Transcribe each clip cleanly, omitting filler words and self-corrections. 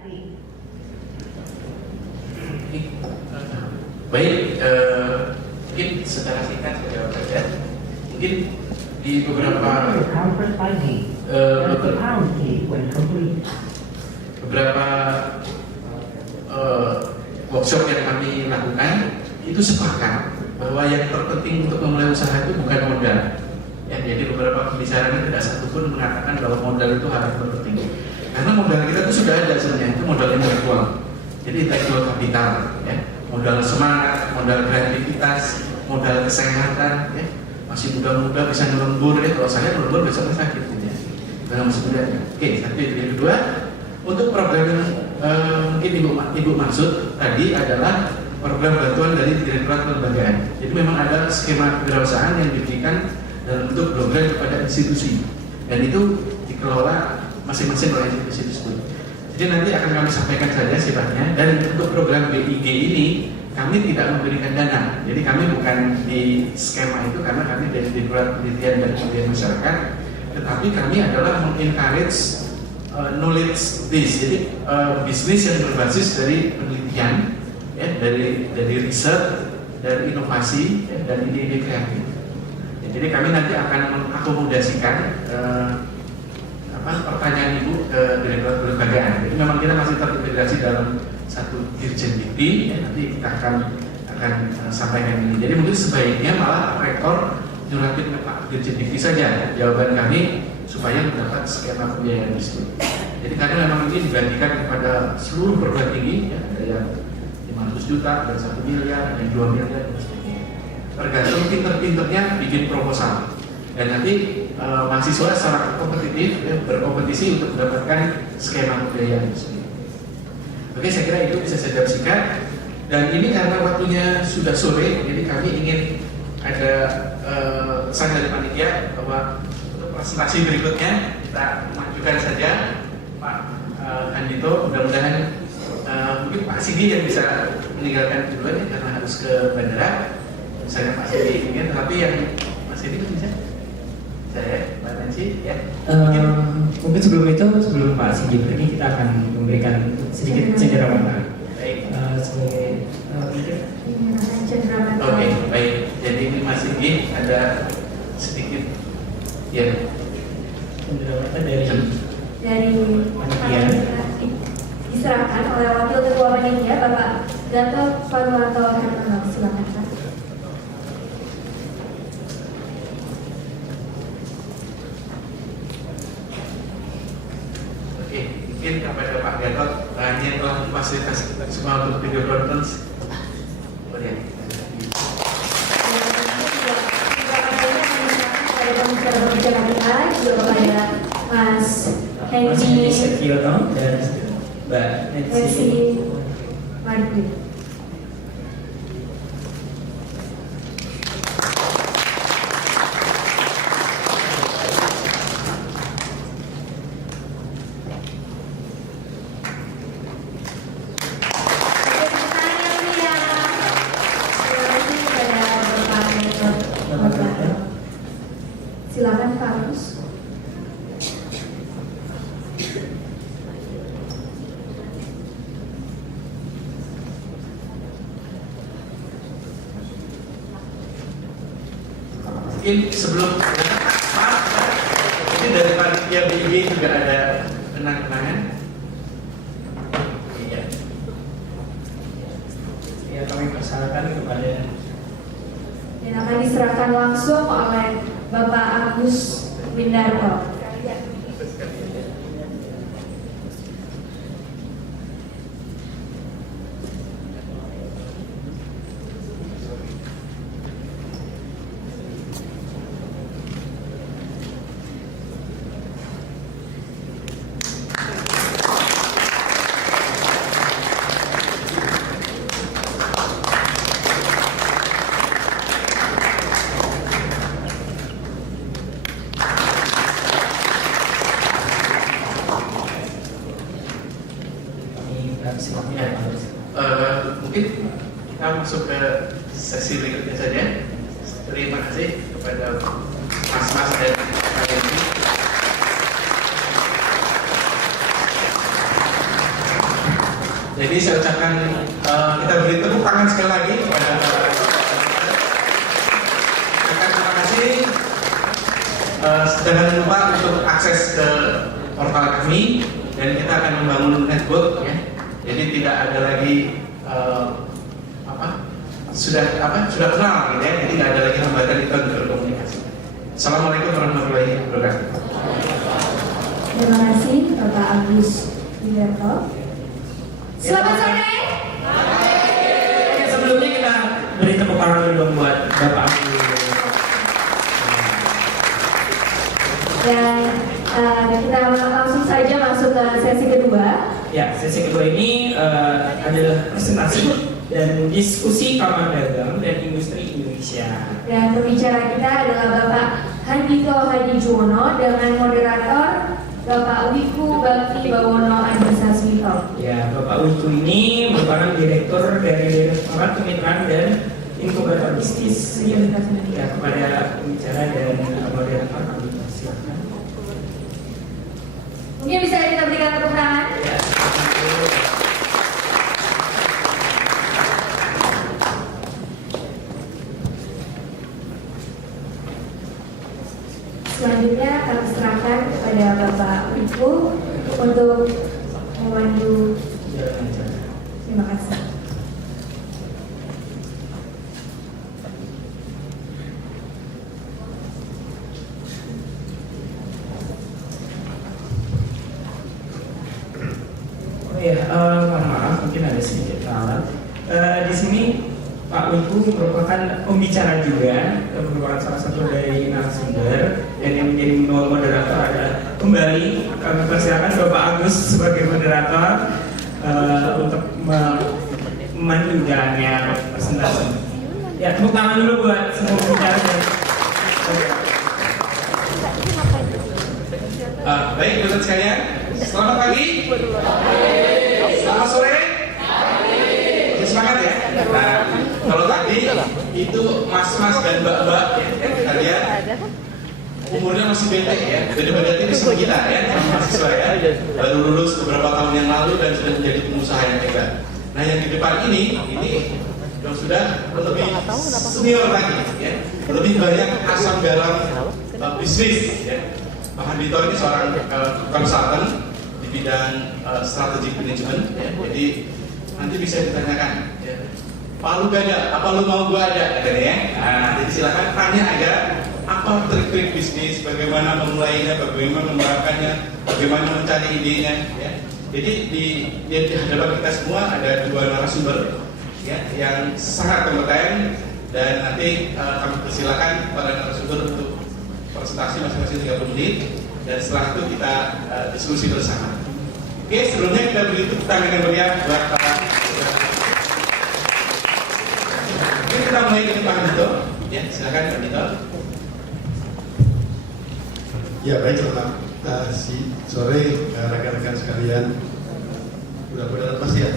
Baik, mungkin secara singkat saya jawab saja. Mungkin di beberapa workshop yang kami lakukan itu sepakat bahwa yang terpenting untuk memulai usaha itu bukan modal. Ya, jadi beberapa pembicaraan tidak satupun mengatakan bahwa modal itu hal yang terpenting. Karena modal kita itu sudah ada sebenarnya, itu modal intelektual. Jadi intelektual kapital, ya. Modal semangat, modal kreativitas, modal kesehatan, ya. Masih muda-muda bisa ngelembur, ya. Kalau saya ngelembur besoknya sakit, ya. Karena masih muda. Oke, satu itu. Yang kedua, untuk program yang mungkin ibu maksud tadi adalah program bantuan dari Direktorat Kelembagaan. Jadi memang ada skema kewirausahaan yang diberikan dalam bentuk program kepada institusi, dan itu dikelola masing-masing oleh institusi tersebut. Jadi nanti akan kami sampaikan saja sifatnya. Dan untuk program BIG ini kami tidak memberikan dana. Jadi kami bukan di skema itu karena kami dari Direktorat Penelitian dan Pemberdayaan Masyarakat, tetapi kami adalah mengencourage knowledge base. Jadi bisnis yang berbasis dari penelitian, ya, dari riset, dari inovasi, ya, dan ide-ide kreatif. Ya, jadi kami nanti akan mengakomodasikan pertanyaan ibu ke Direktorat Kelembagaan. Jadi memang kita masih terintegrasi dalam satu Dirjen Dikti, ya, nanti kita akan sampaikan ini. Jadi mungkin sebaiknya malah rektor nyuratin ke Pak Dirjen Dikti saja jawaban kami supaya mendapat skema pembiayaan tersebut. Jadi karena memang ini dibagikan kepada seluruh perguruan tinggi, ya, ada yang 500 juta, ada 1 miliar, ada 2 miliar, dan sebagainya. Tergantung pinter-pinternya bikin proposal. Dan nanti mahasiswa secara kompetitif, ya, berkompetisi untuk mendapatkan skema pembiayaan tersebut. Oke, saya kira itu bisa saya jawab singkat. Dan ini karena waktunya sudah sore, jadi kami ingin ada pesan dari panitia bahwa untuk presentasi berikutnya kita majukan saja Pak Andito. Mudah-mudahan mungkin Pak Sigi yang bisa meninggalkan duluan, ya, karena harus ke bandara. Misalnya Pak Sigi ingin, tetapi yang Mas Sigi bisa? Saya, Pak Nancy, ya. Mungkin sebelum Pak Sigi pergi, kita akan memberikan sedikit cenderamata. Baik. Sebagai cenderamata. Oke, baik. Jadi ini Mas Sigi ada sedikit, ya. Cenderamata dari panitia diserahkan oleh Wakil Ketua Panitia Bapak Gatot Vanuarto Hermanto. Silakan Pak. Mungkin kepada Pak Gatot yang telah memfasilitasi kita semua untuk video conference. Boleh. Pembicara kita juga kepada Mas Henry Sekiono dan Mbak Nancy Mardi. Silakan Pak Agus. Mungkin sebelum ini dari panitia BIG juga ada kenang-kenangan. Iya. ya kami persilakan kepada Dan akan diserahkan langsung oleh Bapak Agus Windarto. Mungkin kita masuk ke sesi berikutnya saja. Terima kasih kepada mas-mas dan kalian. Jadi saya ucapkan kita beri tepuk tangan sekali lagi kepada terima kasih. Jangan lupa untuk akses ke portal kami dan kita akan membangun network ya. Jadi tidak ada lagi sudah kenal gitu ya. Jadi tidak ada lagi hambatan kita untuk berkomunikasi. Assalamualaikum warahmatullahi wabarakatuh. Terima kasih Bapak Agus Windarto. Selamat sore. Oke, sebelumnya kita beri tepuk tangan dulu dong buat Bapak Agus. Dan kita langsung saja masuk ke sesi kedua. Ya, sesi kedua ini adalah presentasi dan diskusi Kamar Dagang dan Industri Indonesia. Dan pembicara kita adalah Bapak Handito Hadijuwono dengan moderator Bapak Wiku Bakti Bawono Adi Sasmito. Ya, Bapak Wiku ini merupakan direktur dari Direktorat Kemitraan dan Inkubator Bisnis. Ya, kepada pembicara dan moderator kami silakan. Mungkin bisa kita berikan tepuk tangan. Ya. Selanjutnya kami serahkan kepada Bapak Wiku untuk memandu. Terima kasih. Oh ya, mohon maaf mungkin ada sedikit salah. Di sini Pak Wiku merupakan pembicara juga, merupakan salah satu dari narasumber, dan yang menjadi moderator adalah kembali kami persilakan Bapak Agus sebagai moderator untuk memandu jalannya presentasi. Ya, tepuk tangan dulu buat semua pembicara. Baik teman-teman sekalian, selamat pagi, selamat sore, semangat ya. Nah, kalau tadi itu mas-mas dan mbak-mbak yang kita lihat umurnya masih bete ya, jadi berarti ini semua kita ya, mahasiswa ya, baru lulus beberapa tahun yang lalu dan sudah menjadi pengusaha yang hebat. Nah yang di depan ini yang sudah lebih senior lagi ya, lebih banyak asam garam bisnis ya. Pak Handito ini seorang konsultan di bidang strategic management ya. Jadi nanti bisa ditanyakan ya, Pak lu gak ada, apa lu mau gua ada katanya ya. Nah, jadi silakan tanya aja apa trik-trik bisnis, bagaimana memulainya, bagaimana menerapkannya, bagaimana mencari idenya ya. Jadi di hadapan kita semua ada dua narasumber ya, yang sangat kompeten dan nanti kami persilakan para narasumber untuk presentasi masing-masing 30 menit dan setelah itu kita diskusi bersama. Oke, sebelumnya kita beri tepuk tangan yang meriah buat para. Oke, kita mulai dengan Pak Handito. Ya, silakan Pak Handito. Ya baik, selamat sore rekan-rekan sekalian. Udah pada lepas ya?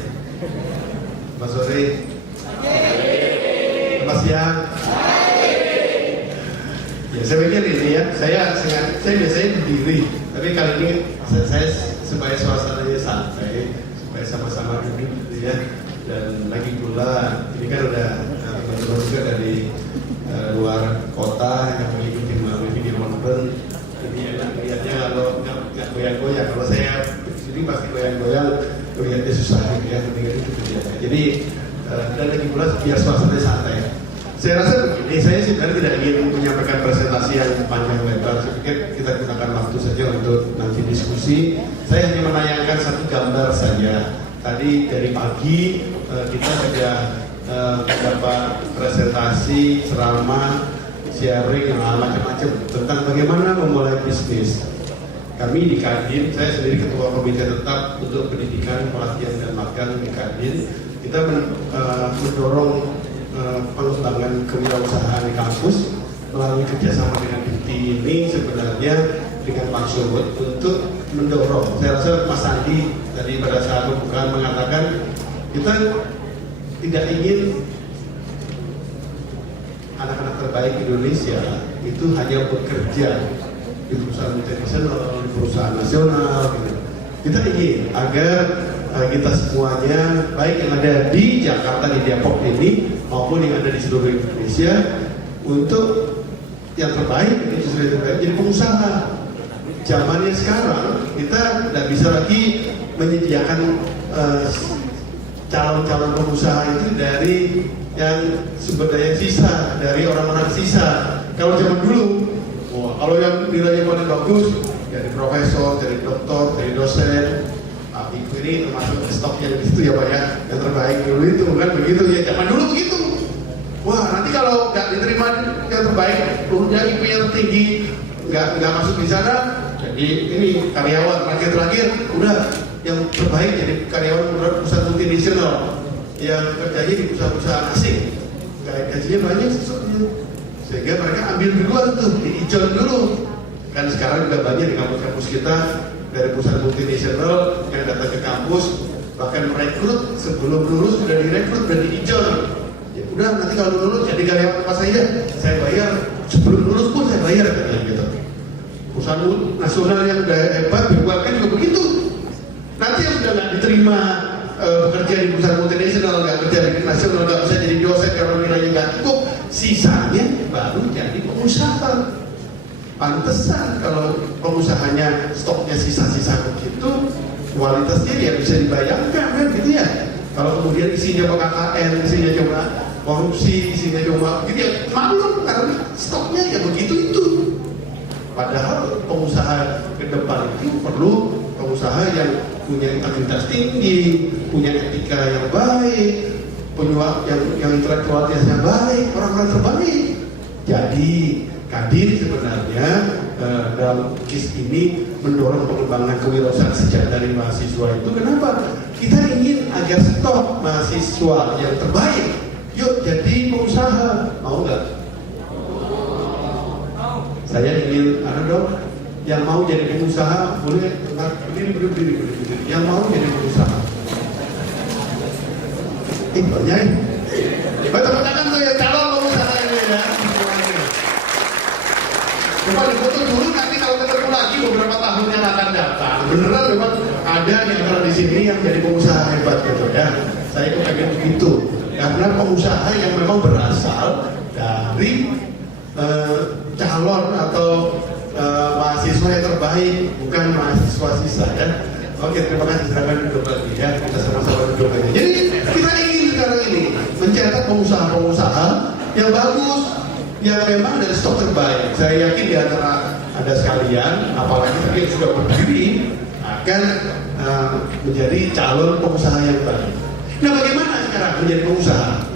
Selamat sore. Selamat siang. Ya saya pikir ini ya, saya biasanya berdiri, tapi kali ini saya supaya suasananya santai, supaya sama-sama duduk gitu ya. Dan lagi pula ini kan udah teman-teman juga dari luar kota yang mengikuti melalui video conference. Jadi enak lihatnya kalau nggak goyang-goyang. Kalau saya sini pasti goyang-goyang, lihatnya susah gitu ya. Mendingan itu biasa. Jadi dan lagi pula biar suasananya santai. Saya rasa begini, saya sebenarnya tidak ingin menyampaikan presentasi yang panjang lebar. Saya pikir kita gunakan waktu saja untuk nanti diskusi. Saya hanya menayangkan satu gambar saja. Tadi dari pagi kita sudah beberapa presentasi, ceramah, sharing macam-macam tentang bagaimana memulai bisnis. Kami di Kadin, saya sendiri ketua komite tetap untuk pendidikan, pelatihan dan magang di Kadin. Kita mendorong pengembangan kewirausahaan di kampus melalui kerjasama dengan Bukti ini sebenarnya dengan Pak Subut untuk mendorong. Saya rasa Mas Andi tadi pada saat pembukaan mengatakan kita tidak ingin anak-anak terbaik Indonesia itu hanya bekerja di perusahaan multinasional, di perusahaan nasional gitu. Kita ingin agar kita semuanya, baik yang ada di Jakarta, di Depok ini, maupun yang ada di seluruh Indonesia, untuk yang terbaik, jadi pengusaha. Zamannya sekarang kita tidak bisa lagi menyediakan calon-calon pengusaha itu dari yang sumber daya sisa, dari orang-orang sisa. Kalau zaman dulu, kalau yang nilainya paling bagus dari profesor, dari doktor, dari dosen, Ibu ini termasuk stoknya di situ ya Pak ya, yang terbaik dulu itu kan begitu ya, zaman dulu begitu. Wah, nanti kalau nggak diterima yang terbaik, punya IP yang tinggi, nggak masuk di sana, jadi ini karyawan terakhir udah yang terbaik jadi karyawan perusahaan multinasional yang kerjanya di perusahaan asing, gajinya banyak sesuatu, sehingga mereka ambil duluan tuh, diijon dulu. Kan sekarang juga banyak di kampus-kampus kita dari perusahaan multinasional yang datang ke kampus, bahkan merekrut sebelum lulus sudah direkrut dan diijon. Ya udah, nanti kalau lulus jadi karyawan tempat saya bayar, sebelum lulus pun saya bayar gitu. Perusahaan nasional yang udah hebat, BUMN juga begitu. Nanti yang sudah nggak diterima bekerja di perusahaan multinasional, nggak kerja di nasional, nggak bisa jadi dosen karena nilainya nggak cukup, sisanya baru jadi pengusaha. Pantesan kalau pengusahanya stoknya sisa-sisa begitu, kualitasnya ya bisa dibayangkan kan gitu ya. Kalau kemudian isinya PKKN, isinya cuma korupsi, isinya cuma gitu ya, maklum karena stoknya ya begitu itu. Padahal pengusaha ke depan itu perlu pengusaha yang punya integritas tinggi, punya etika yang baik, punya yang intelektualitasnya baik, orang-orang terbaik. Jadi Kadin sebenarnya dalam KIS ini mendorong pengembangan kewirausahaan sejak dari mahasiswa itu. Kenapa? Kita ingin agar stok mahasiswa yang terbaik, yuk jadi pengusaha, mau nggak? Saya ingin, dong, yang mau jadi pengusaha boleh berdiri. Yang mau jadi pengusaha, banyak. Tepuk tangan tuh ya calon pengusaha ini ya. Coba difoto dulu, nanti kalau ketemu lagi beberapa tahun yang akan datang, beneran memang ada di antara di sini yang jadi pengusaha hebat gitu ya. Saya itu pengen begitu, karena pengusaha yang memang berasal dari calon atau mahasiswa yang terbaik, bukan mahasiswa sisa ya. Oke, terima kasih, silakan duduk lagi ya, kita sama-sama duduk lagi. Jadi kita ingin sekarang ini mencetak pengusaha-pengusaha yang bagus, yang memang dari stok terbaik. Saya yakin di antara Anda sekalian, apalagi yang sudah berdiri, akan menjadi calon pengusaha yang baik. Nah, bagaimana sekarang menjadi pengusaha?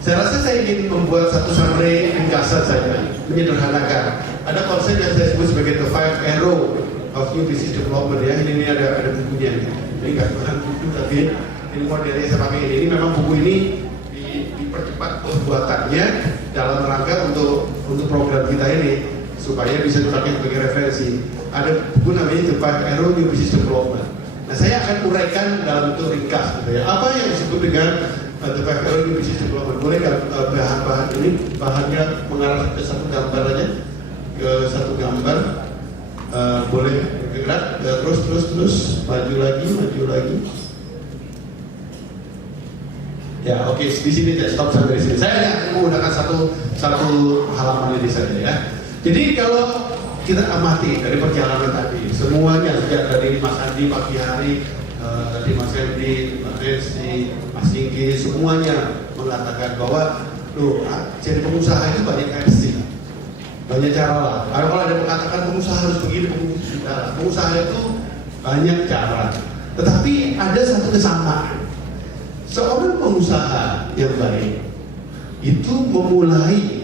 Saya rasa saya ingin membuat satu summary ringkasan saja, menyederhanakan. Ada konsep yang saya sebut sebagai the 5 arrow of new business development ya. Ini ada bukunya. Ini nggak bukan buku, tapi ini model yang saya pakai ini. Ini memang buku ini dipercepat pembuatannya dalam rangka untuk program kita ini supaya bisa dipakai sebagai referensi. Ada buku namanya The 5 Arrow New Business Development. Nah, saya akan uraikan dalam bentuk ringkas gitu ya. Apa yang disebut dengan The 5 Arrow New Business Development? Boleh nggak bahan-bahan ini bahannya mengarah ke satu gambar aja, ke satu gambar. Boleh bergerak terus maju lagi. Ya, oke, di sini saya stop sampai di sini. Saya hanya menggunakan satu halaman ini saja ya. Jadi kalau kita amati dari perjalanan tadi, semuanya sejak dari Mas Andi pagi hari, dari Mas Andi, Mas Nancy, Mas Singgi, semuanya mengatakan bahwa jadi pengusaha itu banyak versi, banyak cara lah. Kalau ada mengatakan pengusaha harus begini, pengusaha itu banyak cara. Tetapi ada satu kesamaan. Seorang pengusaha yang baik itu memulai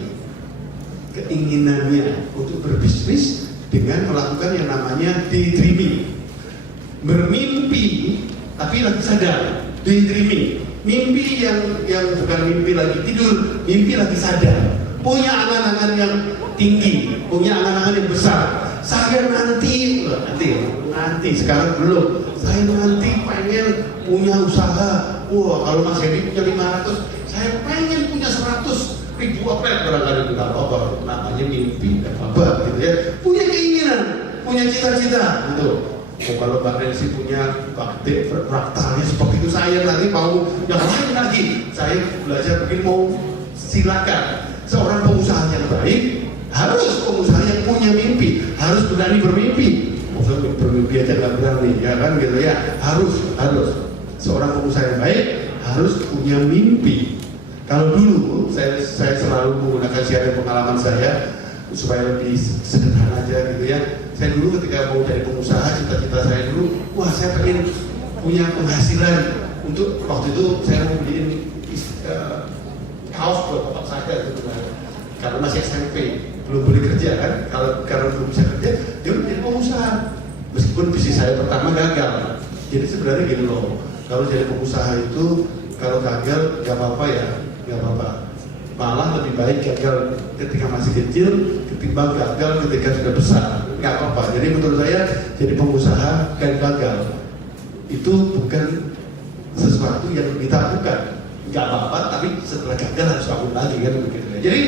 keinginannya untuk berbisnis dengan melakukan yang namanya daydreaming, bermimpi tapi lagi sadar. Daydreaming, mimpi yang bukan mimpi lagi tidur, mimpi lagi sadar, punya angan-angan yang tinggi, punya angan-angan yang besar. Saya nanti sekarang belum, saya nanti pengen punya usaha. Wah, kalau Mas Hedi punya 500, saya pengen punya 100.000 outlet barangkali. Tidak apa-apa, namanya mimpi, tidak apa-apa gitu ya. Punya keinginan, punya cita-cita gitu. kalau Mbak Nancy punya praktik fraktalnya seperti itu, saya nanti mau yang lain lagi. Saya belajar mungkin mau, silakan. Seorang pengusaha yang baik harus pengusaha yang punya mimpi, harus berani bermimpi. Maksudnya bermimpi aja nggak berani, ya kan gitu ya. Harus. Seorang pengusaha yang baik harus punya mimpi. Kalau dulu saya selalu menggunakan sharing pengalaman saya supaya lebih sederhana aja gitu ya. Saya dulu ketika mau jadi pengusaha, cita-cita saya dulu, wah saya pengen punya penghasilan untuk, waktu itu saya mau beliin kaos buat bapak saya gitu kan. Karena masih SMP, belum boleh kerja kan. Karena belum bisa kerja, dia menjadi pengusaha. Meskipun bisnis saya pertama gagal. Jadi sebenarnya gini loh, kalau jadi pengusaha itu kalau gagal nggak apa-apa ya, nggak apa-apa. Malah lebih baik gagal ketika masih kecil ketimbang gagal ketika sudah besar. Nggak apa-apa. Jadi menurut saya jadi pengusaha dan gagal itu bukan sesuatu yang ditakukan. Nggak apa-apa, tapi setelah gagal harus bangun lagi kan begitu. Jadi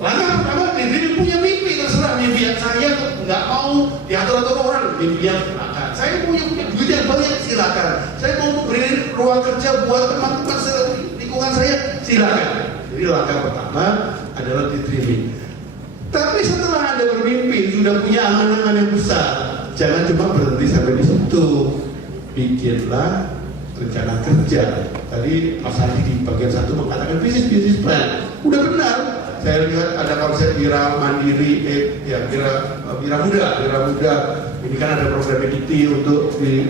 langkah pertama, diri punya mimpi, terserah mimpi yang saya nggak mau diatur-atur orang, mimpi yang silakan. Saya punya duit yang banyak, silakan. Saya mau beri ruang kerja buat teman-teman lingkungan saya, silakan. Jadi langkah pertama adalah di dreaming. Tapi setelah Anda bermimpi, sudah punya angan-angan yang besar, jangan cuma berhenti sampai di situ. Bikinlah rencana kerja. Tadi Mas Andi di bagian 1 mengatakan bisnis plan. Udah benar. Saya lihat ada konsep wira mandiri, wira muda. Ini kan ada program EDITI untuk di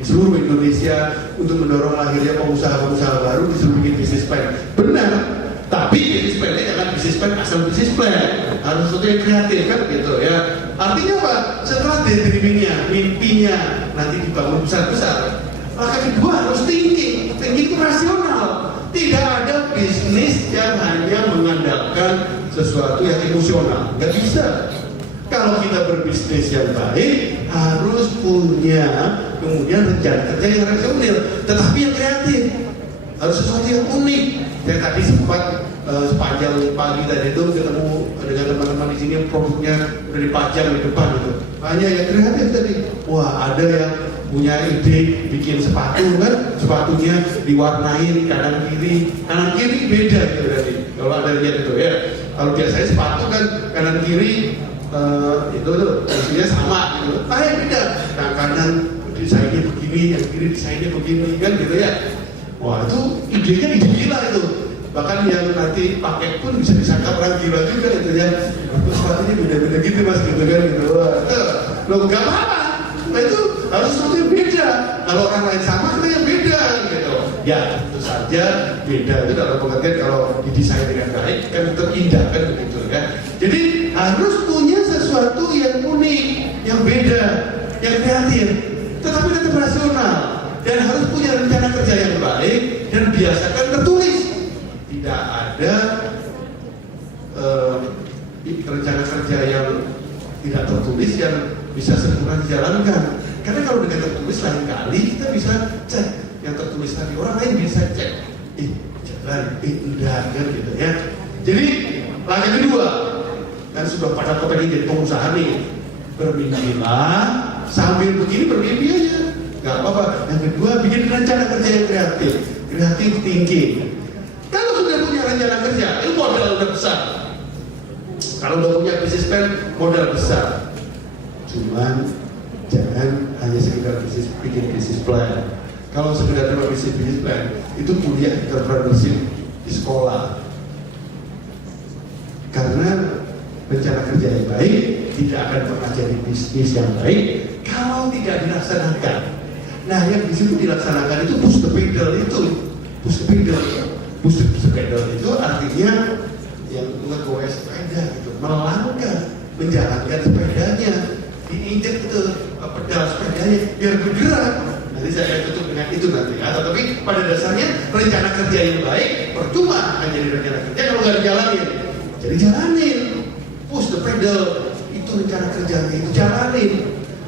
seluruh Indonesia untuk mendorong lahirnya pengusaha-pengusaha baru, disuruh bikin bisnis plan. Benar. Tapi bisnis plan-nya jangan bisnis plan asal bisnis plan. Harus sesuatu yang kreatif kan gitu ya. Artinya apa? Setelah daydreaming-nya, mimpinya nanti dibangun besar-besar. Langkah kedua harus thinking itu rasional. Tidak ada bisnis yang hanya mengandalkan sesuatu yang emosional. Nggak bisa. Kalau kita berbisnis yang baik, harus punya kemudian rencana kerja yang rasional, tetapi yang kreatif. Harus sesuatu yang unik. Saya tadi sempat sepanjang pagi tadi itu ketemu dengan teman-teman di sini yang produknya udah dipajang di depan itu. Hanya yang kreatif tadi. Wah, ada yang punya ide bikin sepatu kan, sepatunya diwarnain kanan kiri beda gitu tadi. Kalau ada lihat itu ya. Kalau biasanya sepatu kan kanan kiri itu isinya sama gitu. Yang beda. Yang kanan desainnya begini, yang kiri desainnya begini kan gitu ya. Wah, itu idenya ide gila itu. Bahkan yang nanti pakai pun bisa disangka orang gila juga gitu ya. Itu sepatunya beda-beda gitu mas gitu kan gitu. Wah, itu loh gak apa-apa. Nah itu harus sesuatu yang beda. Kalau orang lain sama, kita yang beda gitu. Ya tentu saja beda itu dalam pengertian kalau didesain dengan baik kan tetap indah kan begitu kan. Jadi harus punya sesuatu yang unik, yang beda, yang kreatif, tetapi tetap rasional dan harus punya rencana kerja yang baik dan biasakan tertulis. Tidak ada rencana kerja yang tidak tertulis yang bisa sempurna dijalankan. Karena kalau dengan tertulis lain kali kita bisa cek yang tertulis tadi, orang lain bisa cek. Jalan, udah kan gitu ya. Jadi langkah kedua, kan sudah pada kepengen jadi pengusaha nih, bermimpilah sambil begini bermimpi aja, nggak apa-apa. Yang kedua, bikin rencana kerja yang kreatif thinking. Kalau sudah punya rencana kerja, itu modal udah besar. Kalau udah punya bisnis plan, modal besar. Cuman jangan hanya sekedar bikin bisnis plan. Kalau sekedar cuma bisnis plan, itu kuliah entrepreneurship di sekolah. Karena rencana kerja yang baik tidak akan pernah jadi bisnis yang baik kalau tidak dilaksanakan. Nah, yang di situ dilaksanakan itu push the pedal itu. Push the pedal itu artinya yang ngegoes sepeda gitu, melangkah, menjalankan sepedanya, diinjek itu pedal sepedanya biar bergerak. Nanti saya tutup dengan itu nanti ya. Tetapi pada dasarnya rencana kerja yang baik percuma akan jadi rencana kerja kalau nggak dijalanin. Jadi jalanin, push the pedal, itu rencana kerjanya itu jalanin.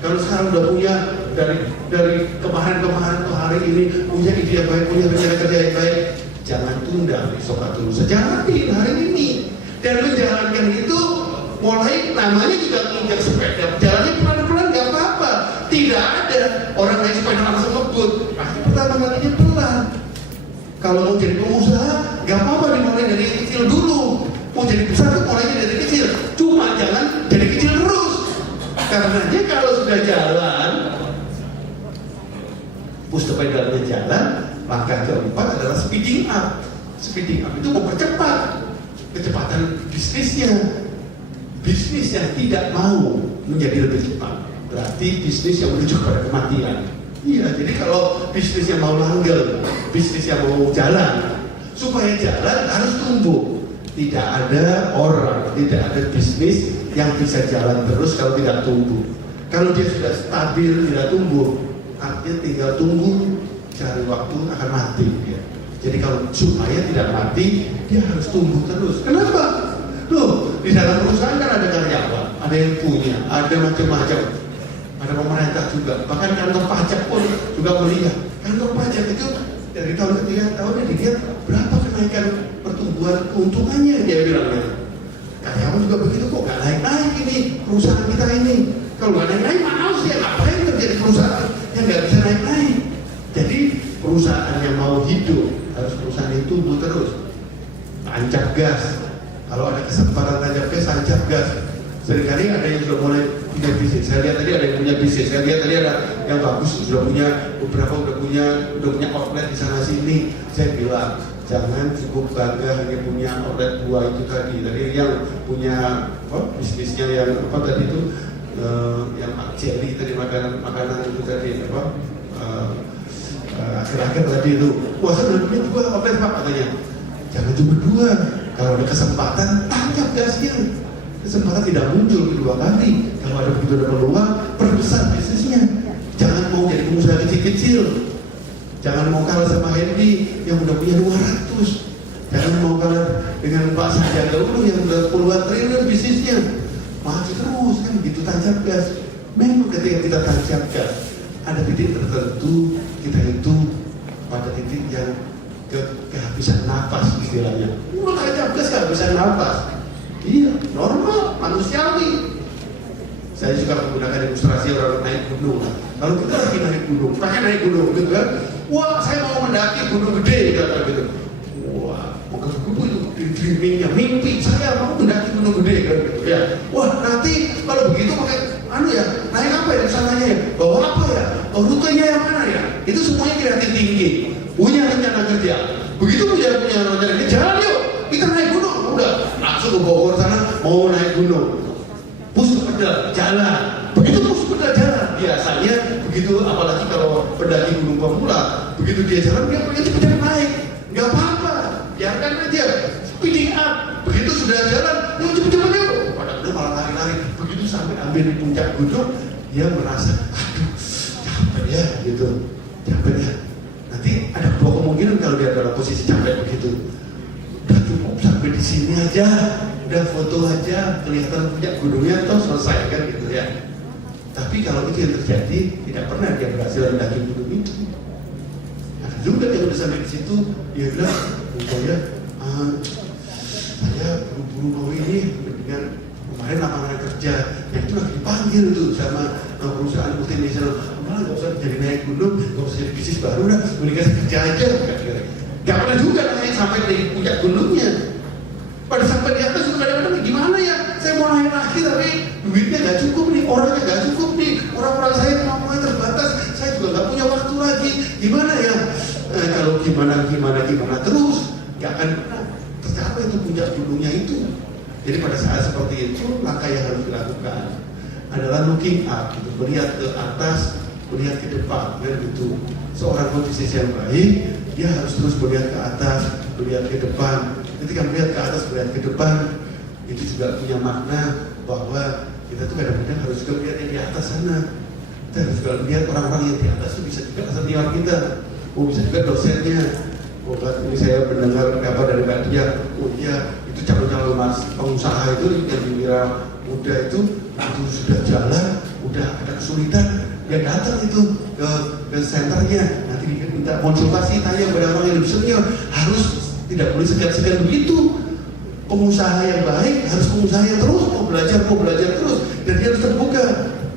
Kalau sekarang udah punya dari kemarin ke hari ini punya ide yang baik, punya rencana kerja yang baik, jangan tunda, besok atau lusa, jalanin hari ini. Dan menjalankan itu mulai namanya juga menginjak sepeda, jalannya pelan-pelan nggak apa-apa. Tidak orang naik sepeda langsung ngebut, pasti pertama kalinya pelan. Kalau mau jadi pengusaha, nggak apa-apa dimulai dari kecil dulu. Mau jadi besar tuh mulainya dari kecil, cuma jangan jadi kecil terus. Karena dia kalau sudah jalan, sepedanya jalan, langkah keempat adalah speeding up. Speeding up itu mempercepat kecepatan bisnisnya. Bisnis yang tidak mau menjadi lebih cepat berarti bisnis yang menuju kepada kematian. Iya, jadi kalau bisnis yang mau langgeng, bisnis yang mau jalan, supaya jalan harus tumbuh. Tidak ada orang, tidak ada bisnis yang bisa jalan terus kalau tidak tumbuh. Kalau dia sudah stabil, tidak tumbuh, artinya tinggal tunggu, cari waktu akan mati dia. Jadi kalau supaya tidak mati, dia harus tumbuh terus. Kenapa? Loh, di dalam perusahaan kan ada karyawan, ada yang punya, ada macam-macam. Ada pemerintah juga, bahkan kantor pajak pun juga melihat. Kantor pajak itu dari tahun ke tahun dilihat berapa kenaikan pertumbuhan keuntungannya, dia bilangnya. Karyawan juga begitu, kok nggak naik-naik ini perusahaan kita ini. Kalau nggak naik-naik, maaf sih, ngapain terjadi perusahaan yang nggak bisa naik-naik. Jadi perusahaan yang mau hidup harus perusahaan yang tumbuh terus. Tancap gas. Kalau ada kesempatan tancap gas. Seringkali ada yang sudah mulai punya bisnis. Saya lihat tadi ada yang punya bisnis. Saya lihat tadi ada yang bagus, sudah punya beberapa, udah punya outlet di sana sini. Saya bilang jangan cukup bangga hanya punya outlet buah itu tadi. Tadi yang punya bisnisnya yang apa tadi itu, yang jelly tadi, makanan itu tadi apa? Akhir-akhir tadi itu. Wah, saya udah punya 2 outlet Pak katanya. Jangan cuma 2. Kalau ada kesempatan, tangkap gasnya. Kesempatan tidak muncul kedua kali. Kalau ada begitu ada peluang, perbesar bisnisnya. Jangan mau jadi pengusaha kecil-kecil. Jangan mau kalah sama Hendy yang udah punya 200. Jangan mau kalah dengan Pak Sandiaga Uno yang udah puluhan triliun bisnisnya. Maju terus kan gitu, tancap gas. Memang ketika kita tancap gas, ada titik tertentu kita itu pada titik yang kehabisan napas istilahnya. Tancap gas kehabisan napas. Iya, normal, manusiawi. Saya juga menggunakan ilustrasi orang naik gunung. Kalau kita lagi naik gunung, pengen naik gunung gitu kan. Wah, saya mau mendaki gunung gede kata gitu. Wah, mau ke gunung itu dreamingnya, mimpi saya mau mendaki gunung gede kan gitu ya. Wah, nanti kalau begitu pakai naik apa ya sananya ya? Bawa apa ya? Rutenya yang mana ya? Itu semuanya kreatif tinggi. Punya rencana kerja. Begitu punya rencana kerja, jalan yuk. Kita naik gunung, udah langsung ke Bogor sana mau naik gunung. Pus pedal jalan. Begitu pus pedal jalan, biasanya begitu, apalagi kalau pendaki gunung pemula, begitu dia jalan dia pengen cepet naik. Nggak apa-apa, biarkan aja. Speeding up. Begitu sudah jalan, yuk cepet-cepet yuk. Padahal malah lari-lari. Begitu sampai ambil di puncak gunung, dia merasa, aduh, capek ya gitu. Capek ya. Nanti ada 2 kemungkinan kalau dia dalam posisi capek begitu. Udah cukup sampai di sini aja, udah foto aja, kelihatan puncak gunungnya, toh selesai kan gitu ya. Tapi kalau itu yang terjadi, tidak pernah dia berhasil mendaki gunung itu. Ada juga yang udah sampai di situ, dia bilang, saya buru-buru mau ini dengan kemarin lapangan kerja, yang itu lagi dipanggil tuh sama perusahaan multinasional. Malah nggak usah jadi naik gunung, nggak usah jadi bisnis baru, dah mendingan kerja aja. Gak pernah juga naik sampai di puncak gunungnya. Pada sampai di atas juga kadang-kadang gimana ya? Saya mau naik lagi tapi duitnya gak cukup nih, orangnya gak cukup nih, orang-orang saya kemampuannya terbatas, saya juga gak punya waktu lagi. Gimana ya? Kalau gimana terus gak akan pernah tercapai itu puncak gunungnya itu. Jadi pada saat seperti itu, langkah yang harus dilakukan adalah looking up, gitu, melihat ke atas, melihat ke depan, kan gitu. Seorang pebisnis yang baik, dia harus terus melihat ke atas, melihat ke depan. Ketika melihat ke atas, melihat ke depan, itu juga punya makna bahwa kita tuh kadang-kadang harus juga melihat yang di atas sana. Kita harus juga melihat orang-orang yang di atas itu bisa juga senior kita, bisa juga dosennya. Ini saya mendengar kabar dari Mbak Dia, iya itu calon-calon pengusaha itu yang di Wira Muda itu sudah jalan, udah ada kesulitan, dia datang itu ke senternya, nanti minta konsultasi, tanya pada orang yang lebih senior. Harus tidak boleh segan-segan begitu. Pengusaha yang baik harus pengusaha yang terus mau belajar terus, dan dia harus terbuka,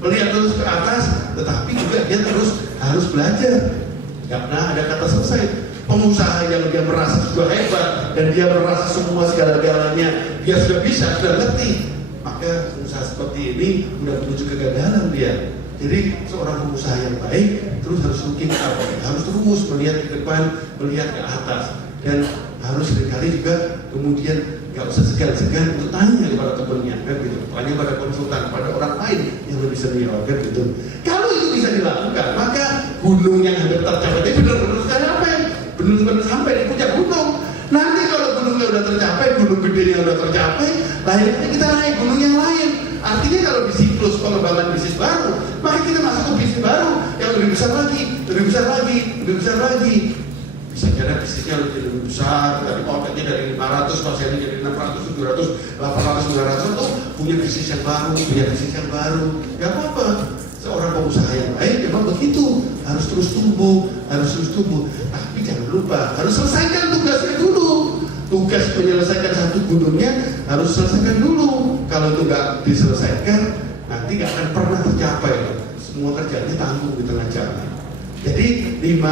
melihat terus ke atas, tetapi juga dia terus harus belajar. Karena ada kata selesai. Pengusaha yang dia merasa sudah hebat dan dia merasa semua segala-galanya dia sudah bisa, sudah ngerti, maka pengusaha seperti ini sudah menuju kegagalan dia. Jadi seorang pengusaha yang baik terus harus looking up, harus terus melihat ke depan, melihat ke atas, dan harus sekali juga kemudian nggak usah segan-segan untuk tanya kepada temannya, kan gitu, tanya pada konsultan, pada orang lain yang lebih senior, kan gitu. Kalau itu bisa dilakukan, maka gunung yang hampir tercapai itu benar-benar tercapai, benar-benar sampai di puncak gunung. Nanti kalau gunungnya udah tercapai, gunung gede yang udah tercapai, akhirnya kita naik gunung yang lain. Artinya kalau di siklus pengembangan bisnis baru, maka kita masuk ke bisnis baru yang lebih besar lagi, lebih besar lagi, lebih besar lagi. Bisa jadi bisnisnya lebih besar, dari outletnya dari 500, pasiennya jadi 600, 700, 800, 900, itu punya bisnis yang baru, punya bisnis yang baru. Gak apa-apa. Seorang pengusaha yang baik memang begitu, harus terus tumbuh, harus terus tumbuh. Tapi jangan lupa, harus selesaikan tugasnya dulu. Tugas menyelesaikan satu gunungnya harus selesaikan dulu. Kalau itu nggak diselesaikan, nanti nggak akan pernah tercapai. Semua kerjanya tanggung di tengah jalan. Jadi 5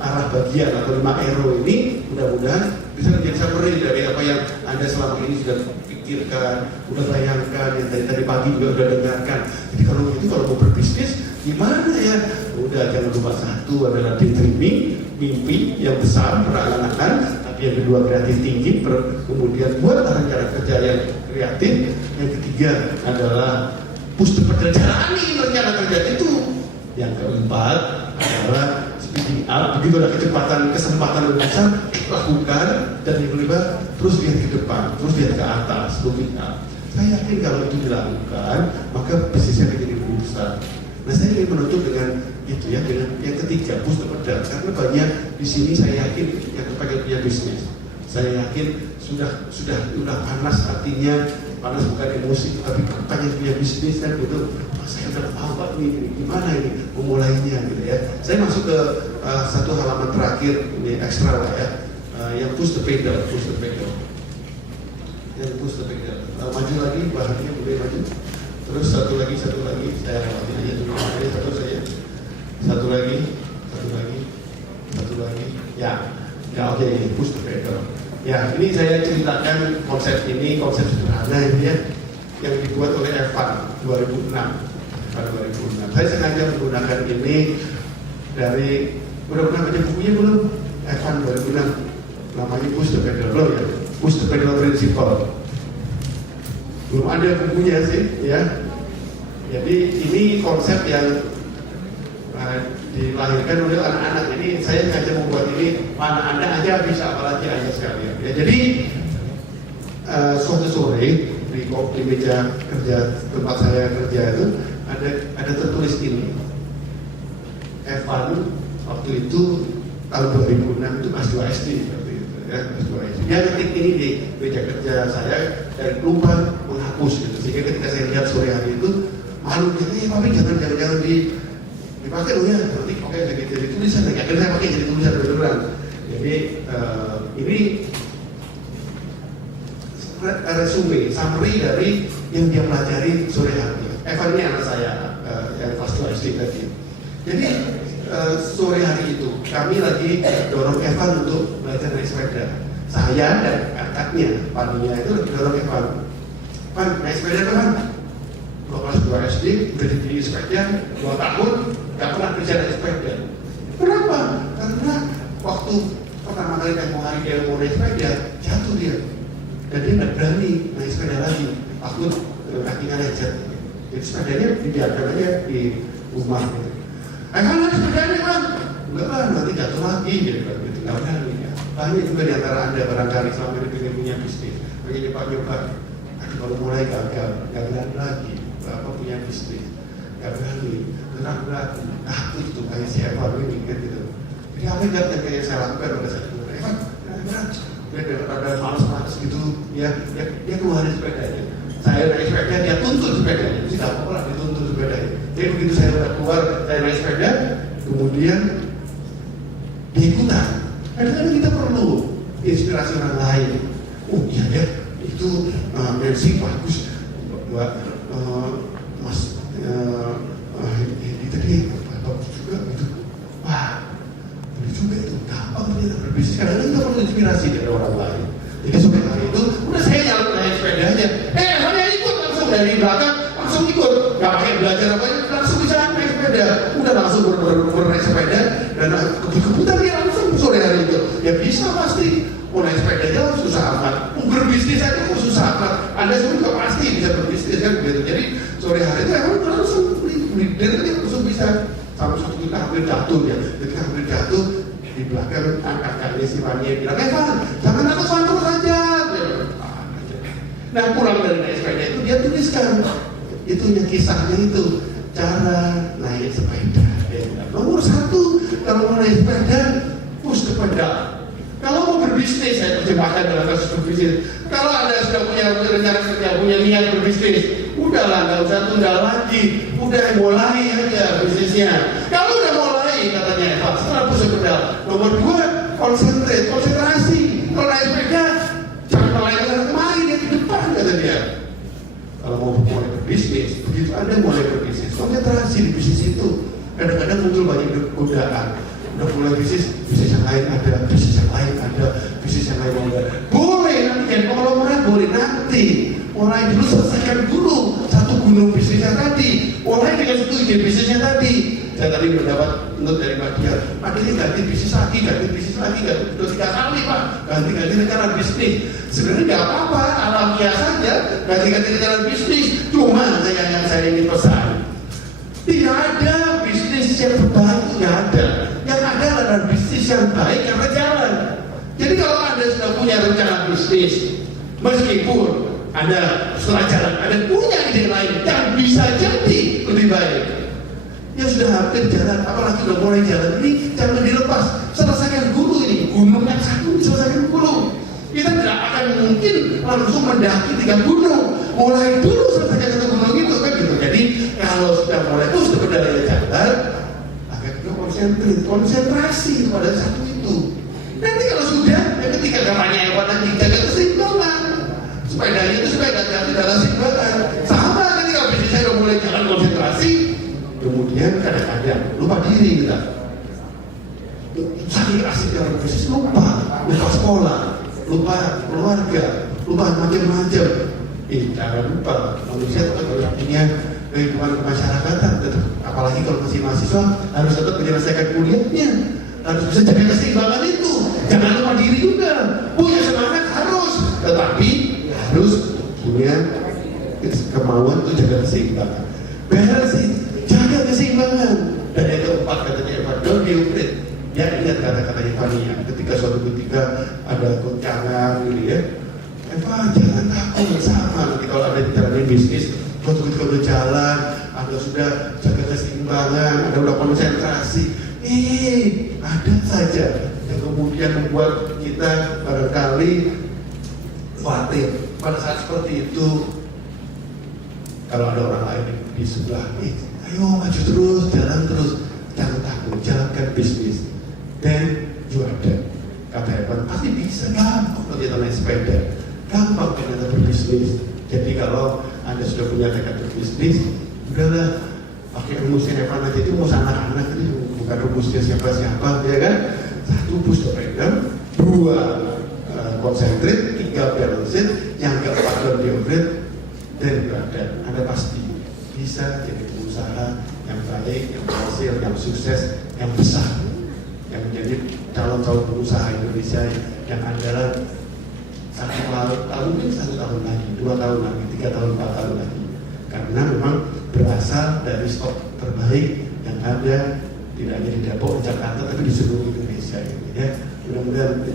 arah bagian atau 5 arrow ini mudah-mudahan bisa menjadi summary dari apa yang Anda selama ini sudah pikirkan, sudah bayangkan, yang tadi pagi juga sudah dengarkan. Jadi kalau gitu, kalau mau berbisnis gimana ya? Udah, jangan lupa satu adalah daydreaming, mimpi yang besar, berangan-angan. Tapi yang kedua kreatif tinggi, kemudian buat cara kerja yang kreatif. Yang ketiga adalah push the pedal, jalani rencana kerja itu. Yang keempat adalah speeding up, begitu ada kecepatan, kesempatan yang besar, lakukan. Dan yang kelima, terus lihat ke depan, terus lihat ke atas, looking up. Saya yakin kalau itu dilakukan, maka bisnisnya menjadi lebih besar. Nah, saya ingin menutup dengan itu ya, dengan yang ketiga, push the pedal. Karena banyak di sini saya yakin yang kepengen punya bisnis. Saya yakin sudah panas, artinya panas bukan emosi, tapi pengen punya bisnis kan gitu. Saya udah tahu Pak ini gimana ini memulainya gitu ya. Saya masuk ke satu halaman terakhir, ini ekstra lah ya, yang push the pedal. Yang push the pedal. Maju lagi, bahannya boleh maju. Terus satu lagi, saya lewatin aja dulu. Satu lagi. Ya oke, push the pedal. Ya, ini saya ceritakan konsep sederhana ini ya, yang dibuat oleh Evan 2006. Saya sengaja menggunakan ini dari, udah pernah baca bukunya belum? Evan 2006, namanya Push the Pedal, belum ya? Push the Pedal Principle. Belum ada bukunya sih, ya. Jadi ini konsep yang dilahirkan oleh anak-anak. Jadi saya sengaja membuat ini, mana Anda aja bisa, apalagi Anda sekalian. Ya, jadi suatu sore di meja kerja tempat saya kerja itu ada tertulis ini. Evan waktu itu tahun 2006 itu kelas 2 SD seperti itu ya, kelas 2 SD. Dia ketik ini di meja kerja saya dan lupa menghapus gitu. Sehingga ketika saya lihat sore hari itu malu gitu, tapi jangan dipakai loh ya. Nanti oke jadi tulisan lagi. Akhirnya saya pakai jadi tulisan beneran. Jadi ini resume, summary dari yang dia pelajari sore hari. Evan ini anak saya yang kelas 2 SD tadi. Jadi sore hari itu kami lagi dorong Evan untuk belajar naik sepeda. Saya dan kakaknya, Paninya itu lagi dorong Evan. Pan, naik sepeda kan? Kelas 2 SD, udah dibeli sepeda 2 tahun, gak pernah bisa naik sepeda. Kenapa? Karena waktu pertama kali hari dia mau naik sepeda, jatuh dia. Dan dia nggak berani naik sepeda lagi. Waktu kakinya lecet. Jadi sepedanya dibiarkan aja di rumah gitu. Kan naik sepedanya kan? Enggak lah, nanti jatuh lagi gitu. Nggak berani ya. Banyak juga di antara Anda barangkali selama ini pengen punya bisnis. Pengen nyoba. Kalau mulai gagal, nggak berani lagi. Apa punya bisnis? Nggak berani. Berat. Itu kayak siapa ini gitu. Jadi apa yang kayak saya lakukan pada saat itu? Berat. Dia ada malas-malas gitu, dia keluarin sepedanya. Saya naik sepeda, dia tuntun sepedanya. Jadi tidak apa-apa, dia tuntun sepedanya. Jadi begitu saya udah keluar, saya naik sepeda, kemudian diikutan. Kadang-kadang kita perlu inspirasi orang lain. Oh iya ya, itu Mercy bagus buat Mas ini tadi bagus juga gitu. oh ternyata berbisnis. Kadang-kadang kita perlu inspirasi dari orang lain. Jadi sore hari itu, udah saya jalan naik sepeda aja. Saya ikut langsung dari belakang, langsung ikut. Gak pakai belajar apa, langsung bisa naik sepeda. Udah langsung naik sepeda dan keputar dia langsung sore hari itu. Ya bisa pasti. Mau naik sepeda aja susah amat. Mau berbisnis aja kok susah amat. Anda semua juga pasti bisa berbisnis kan begitu. Jadi sore hari itu emang langsung dan langsung bisa. Sampai suatu kita hampir jatuh ya. Ketika hampir jatuh di belakang kakaknya si Fania bilang, Evan, jangan takut terus aja. Nah pulang dari naik sepeda itu dia tuliskan itunya kisahnya itu cara naik sepeda. Nomor 1 kalau mau naik sepeda push ke pedal. Kalau mau berbisnis, saya terjemahkan dalam kasus berbisnis. Kalau Anda sudah punya rencana kerja, punya niat berbisnis, udahlah, nggak usah tunda lagi. Udah mulai aja bisnisnya. Kalau udah mulai, katanya Eva, setelah pusat pedal. Nomor 2, konsentrasi. Kalau naik sepeda, jangan melenggang kemari, dia di depan, kata dia. Kalau mau mulai berbisnis, begitu Anda mulai berbisnis, konsentrasi di bisnis itu. Kadang-kadang muncul banyak godaan. Udah mulai bisnis yang lain ada, bisnis yang lain ada, bisnis yang lain ada. Boleh nanti jadi konglomerat, boleh nanti. Mulai dulu selesaikan dulu satu gunung bisnisnya tadi. Mulai dengan satu ide bisnisnya tadi. Saya tadi mendapat note dari Pak Dia. Pak Dia ganti bisnis lagi, udah 3 kali Pak. Ganti rencana bisnis. Sebenarnya nggak apa-apa, alamiah saja. Ganti rencana bisnis. Cuma yang saya ingin pesan, tidak ada bisnis yang terbaik, nggak ada. Yang ada adalah bisnis yang baik yang berjalan. Jadi kalau Anda sudah punya rencana bisnis, meskipun Anda setelah jalan Anda punya ide lain yang bisa jadi lebih baik, ya sudah hampir jalan, apalagi sudah mulai jalan ini jangan dilepas. Selesaikan dulu ini gunung yang satu, diselesaikan dulu. Kita tidak akan mungkin langsung mendaki 3 gunung. Mulai dulu selesaikan 1 gunung itu kan gitu. Jadi kalau sudah mulai itu sudah berdaya jalan, konsentrasi pada satu itu. Nanti kalau sudah, yang ketiga kamarnya yang tadi jaga keseimbangan. Sepedanya itu supaya ganti dalam keseimbangan. Sama ketika bisnis saya udah mulai jalan konsentrasi, kemudian kadang-kadang lupa diri kita. Saking asik dalam bisnis lupa sekolah, lupa keluarga, lupa macam-macam. Jangan lupa manusia tetap harus punya kehidupan kemasyarakatan, apalagi kalau masih mahasiswa harus tetap menyelesaikan kuliahnya, harus bisa jaga keseimbangan itu. Jangan lupa diri juga, punya semangat harus, tetapi harus punya kemauan untuk jaga keseimbangan. Beresin, jaga keseimbangan. Dan yang keempat katanya Evan, don't be afraid. Ya ingat kata-katanya Fania, ketika suatu ketika ada goncangan gitu ya, Evan jangan takut, sama nanti kalau ada di jalan bisnis. Waktu kita udah jalan, Anda sudah jaga keseimbangan, Anda udah konsentrasi, ada saja yang kemudian membuat kita barangkali khawatir. Pada saat seperti itu, kalau ada orang lain di sebelah, ayo maju terus, jalan terus, jangan takut, jalankan bisnis. Dan you ada, kata Evan, pasti bisa, gampang kalau kita naik sepeda, gampang kita berbisnis. Jadi kalau Anda sudah punya tekad berbisnis, udahlah pakai rumusnya Evan aja, itu mau anak-anak itu bukan rumusnya siapa-siapa, ya kan? 1 push the pedal, 2 konsentrate, 3 balancing, yang keempat don't be afraid, dan berada. Anda pasti bisa jadi pengusaha yang baik, yang berhasil, yang sukses, yang besar, yang menjadi calon-calon pengusaha Indonesia yang andalan. 1 tahun, mungkin 1 tahun lagi, 2 tahun lagi, 3 tahun, 4 tahun lagi. Karena memang berasal dari stok terbaik yang ada tidak hanya di Depok, Jakarta, tapi di seluruh Indonesia. Ya, mudah-mudahan